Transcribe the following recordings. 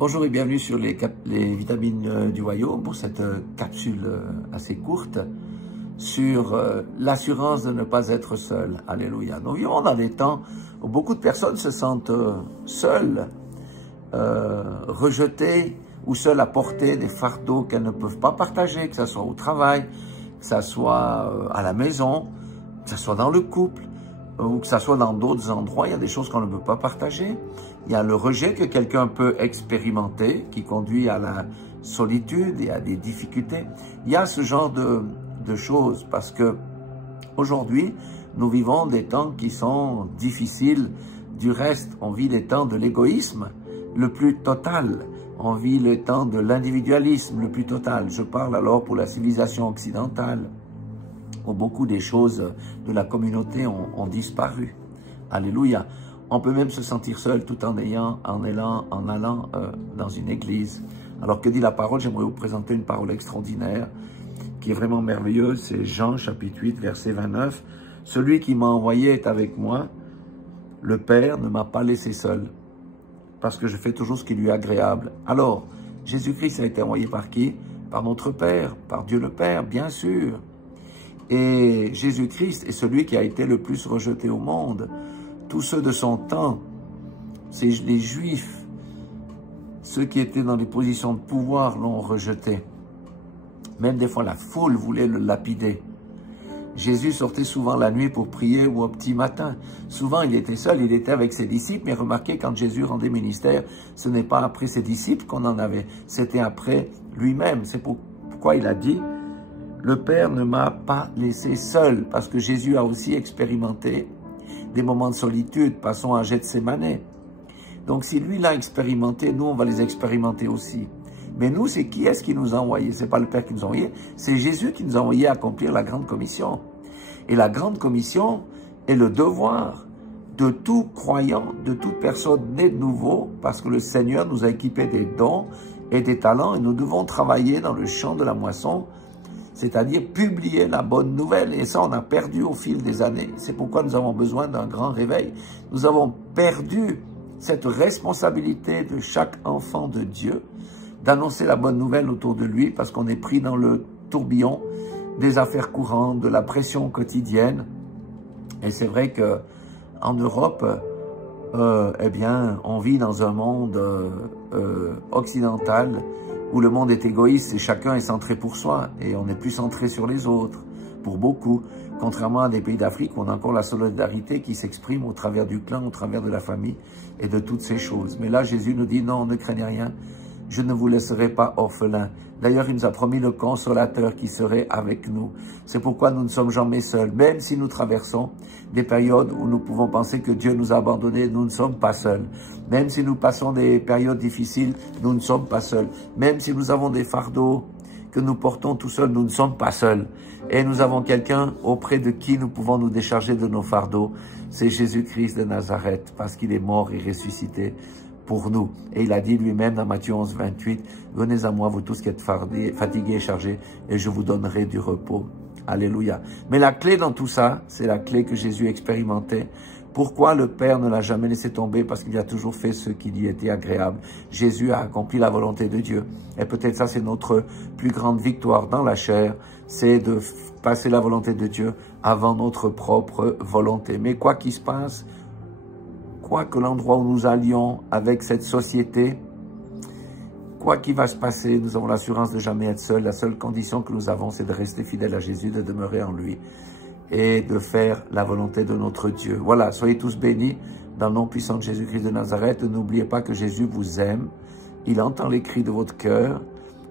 Bonjour et bienvenue sur les vitamines du royaume pour cette capsule assez courte sur l'assurance de ne pas être seul. Alléluia. Nous vivons dans des temps où beaucoup de personnes se sentent seules, rejetées ou seules à porter des fardeaux qu'elles ne peuvent pas partager, que ce soit au travail, que ce soit à la maison, que ce soit dans le couple ou que ce soit dans d'autres endroits. Il y a des choses qu'on ne peut pas partager. Il y a le rejet que quelqu'un peut expérimenter qui conduit à la solitude et à des difficultés. Il y a ce genre de choses parce que aujourd'hui, nous vivons des temps qui sont difficiles. Du reste, on vit des temps de l'égoïsme le plus total. On vit le temps de l'individualisme le plus total. Je parle alors pour la civilisation occidentale, où beaucoup des choses de la communauté ont disparu. Alléluia. On peut même se sentir seul tout en allant dans une église. Alors que dit la parole? J'aimerais vous présenter une parole extraordinaire qui est vraiment merveilleuse. C'est Jean chapitre 8 verset 29. Celui qui m'a envoyé est avec moi. Le Père ne m'a pas laissé seul parce que je fais toujours ce qui lui est agréable. Alors, Jésus-Christ a été envoyé par qui? Par notre Père, par Dieu le Père, bien sûr. Et Jésus-Christ est celui qui a été le plus rejeté au monde. Tous ceux de son temps, c'est les Juifs, ceux qui étaient dans les positions de pouvoir l'ont rejeté. Même des fois, la foule voulait le lapider. Jésus sortait souvent la nuit pour prier ou au petit matin. Souvent, il était seul, il était avec ses disciples. Mais remarquez, quand Jésus rendait ministère, ce n'est pas après ses disciples qu'on en avait, c'était après lui-même. C'est pourquoi il a dit, le Père ne m'a pas laissé seul, parce que Jésus a aussi expérimenté des moments de solitude. Passons à Gethsémane. Donc, si lui l'a expérimenté, nous, on va les expérimenter aussi. Mais nous, c'est qui est-ce qui nous a envoyés? C'est pas le Père qui nous a envoyés, c'est Jésus qui nous a envoyés accomplir la grande commission. Et la grande commission est le devoir de tout croyant, de toute personne née de nouveau, parce que le Seigneur nous a équipés des dons et des talents, et nous devons travailler dans le champ de la moisson, c'est-à-dire publier la bonne nouvelle. Et ça, on a perdu au fil des années. C'est pourquoi nous avons besoin d'un grand réveil. Nous avons perdu cette responsabilité de chaque enfant de Dieu d'annoncer la bonne nouvelle autour de lui, parce qu'on est pris dans le tourbillon des affaires courantes, de la pression quotidienne. Et c'est vrai que en Europe, eh bien, on vit dans un monde occidental où le monde est égoïste et chacun est centré pour soi. Et on n'est plus centré sur les autres, pour beaucoup. Contrairement à des pays d'Afrique, on a encore la solidarité qui s'exprime au travers du clan, au travers de la famille et de toutes ces choses. Mais là, Jésus nous dit, non, ne craignez rien, je ne vous laisserai pas orphelins. D'ailleurs, il nous a promis le consolateur qui serait avec nous. C'est pourquoi nous ne sommes jamais seuls. Même si nous traversons des périodes où nous pouvons penser que Dieu nous a abandonnés, nous ne sommes pas seuls. Même si nous passons des périodes difficiles, nous ne sommes pas seuls. Même si nous avons des fardeaux que nous portons tout seuls, nous ne sommes pas seuls. Et nous avons quelqu'un auprès de qui nous pouvons nous décharger de nos fardeaux. C'est Jésus-Christ de Nazareth, parce qu'il est mort et ressuscité pour nous. Et il a dit lui-même dans Matthieu 11, 28, « Venez à moi, vous tous qui êtes fatigués et chargés, et je vous donnerai du repos. » Alléluia. Mais la clé dans tout ça, c'est la clé que Jésus expérimentait. Pourquoi le Père ne l'a jamais laissé tomber? Parce qu'il a toujours fait ce qui lui était agréable. Jésus a accompli la volonté de Dieu. Et peut-être ça, c'est notre plus grande victoire dans la chair, c'est de passer la volonté de Dieu avant notre propre volonté. Mais quoi qu'il se passe, quoi que l'endroit où nous allions avec cette société, quoi qu'il va se passer, nous avons l'assurance de jamais être seuls. La seule condition que nous avons, c'est de rester fidèles à Jésus, de demeurer en lui et de faire la volonté de notre Dieu. Voilà, soyez tous bénis dans le nom puissant de Jésus-Christ de Nazareth. N'oubliez pas que Jésus vous aime. Il entend les cris de votre cœur.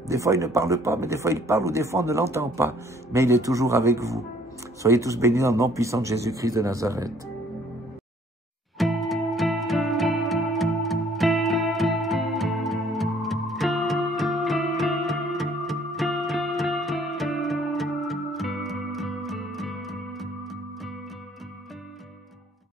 Des fois, il ne parle pas, mais des fois, il parle ou des fois, on ne l'entend pas. Mais il est toujours avec vous. Soyez tous bénis dans le nom puissant de Jésus-Christ de Nazareth.